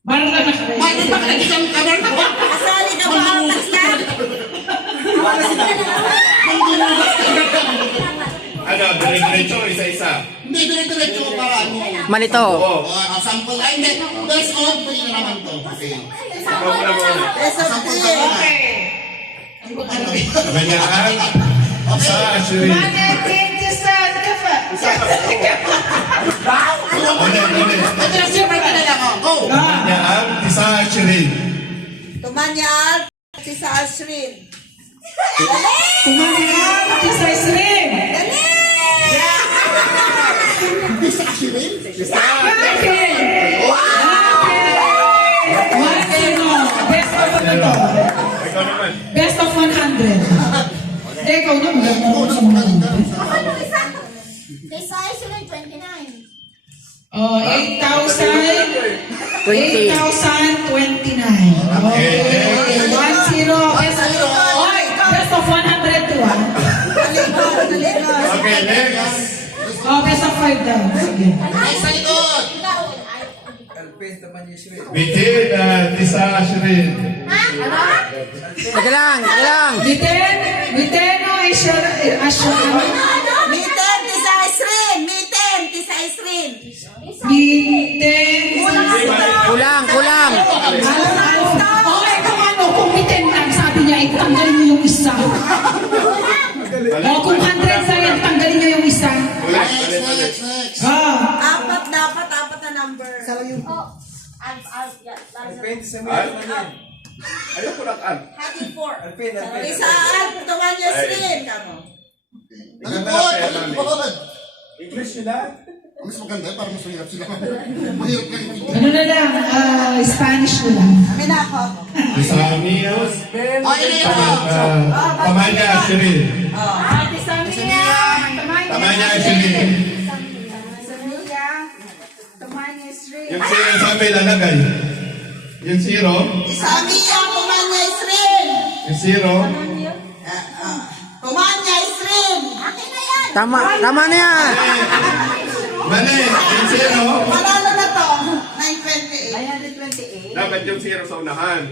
Marunong ba ka isang kabar ko? Kasali ka ba ang taslan? Ano, dire-diretso, isa-isa. Hindi, dire-diretso ko para ano. Malito. Oo. Sample. Ay, hindi. Best of, pwede na naman to. Okay. Ikaw muna muna. Sample ka muna. Kamanyahan. Isa, Ashley. Kamanyahan. Isa, Ashley. Tumanyan, si sa Ashrin. Tumanyan, Tisa Isrin. Dali! Isa Ashley. Best of ano to? Ikaw naman. Best of 100. Ikaw naman. Ano isa? Kaysa Ashrin, 29. Oh, 8,029. 20. Okay. 1-0. Oy, best of 100 to ah. Okay, next. Oh, best of 5 daw. Sige. Ay, sa likod. Bitin at isa, Ashley. Teka lang, teka lang. Biten o Asher. Miten, Tisa Ashrin. Miten, Tisa Ashrin. Biten. Kulang, kulang. Okay, kung ano, kung biten lang, sabi niya, tanggalin niyo yung isa. O kung 100 sa'yo, tanggalin niyo yung isa. Next. Ah. Apat na number. Ayoko lang an. Hatin 4. Isaan, Tumanya Ashrin. Kamo. Likod. English yun na? Mas maganda, para mas mahirap sila. Mahirap na yung Ano na lang, Spanish na lang. Amin na ako. Isa, Mios. Ay, ito. Tamanya, Ashley. Tisa Mia. Tamanya, Ashley. Tumanya Ashrin. Yung zero sabi lalagay. Yung zero. Tisa Mia, Tumanya Ashrin. Yung zero. Tumanya Ashrin. Akin na yan. Tama na yan. Mali. Yung zero. Manalo na to. 928. Dapat yung zero sa unahan.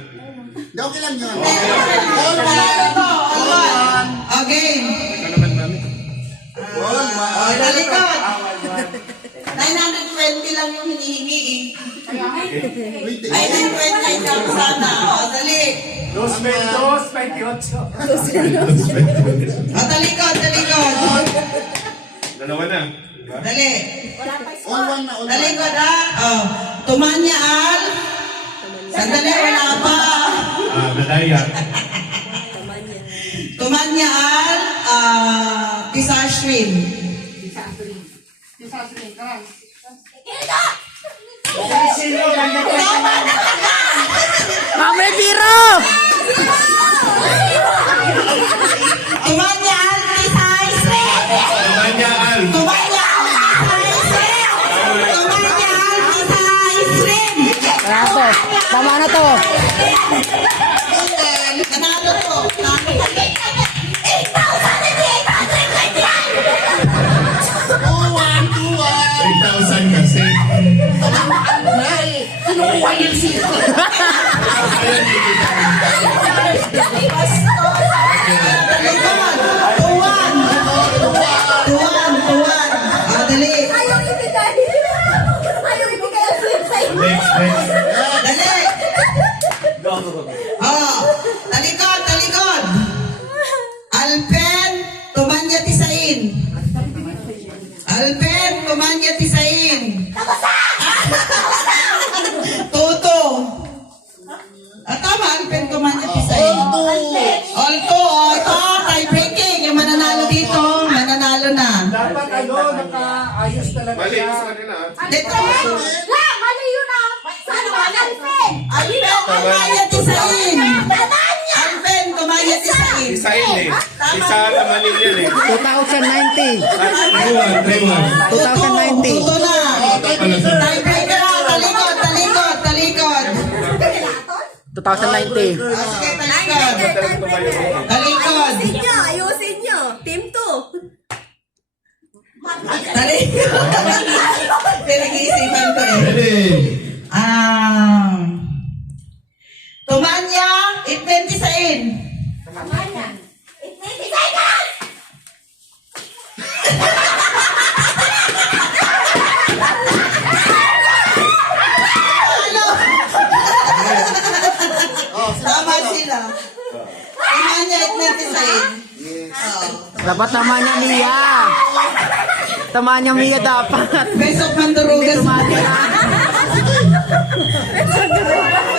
Hindi, okay lang yun. Manalo to. Alwan. Okay. Ikaw naman, mami. Talikod. 920 lang yung hinihingi eh. Ay, 920 lang sana. O, dali. 2.28. O, talikod. Dalawa na. Dali. All one na, all one. Talikod ha. O, Tumanya Al. Sandali, wala pa. Madaya. Tumanya Al. Tisa Ashrin. Mami, tiro! Tumanya Al. Tisa Ashrin. Tamanya, Al. Tumanya Al. Tisa Ashrin. Bravo. Tama na to. Nanalo to. 3,000 kasi. Kinukuha yung zero. Tuwan. Dali. Next. Dali. Talikod. Alpen, Tumanya Tisain. Toto. Tama, Alpen, Tumanya Tisain. Alto. Tie breaking. Yung mananalo dito, mananalo na. Dapat nakaayos talaga Mali siya. sa kanila. Dito. Alpen, Tumanya Tisain. Alpen, Tumanya Tisain. Isain eh. Isa na mali yan eh. 2090. 3-1. 2090. Tuto na. Pala sa... Tie breaker na. Talikod. 2090. Sige, talikod. Ayusin nyo. Team 2. Talikod. Pinag-iisipan ko eh. Ready. Itnentisain. Tama sila. Tama niya, itnentisain. Dapat naman niya, Mia. Tama niya, Mia, dapat. Besok mandurugas. Tumati na.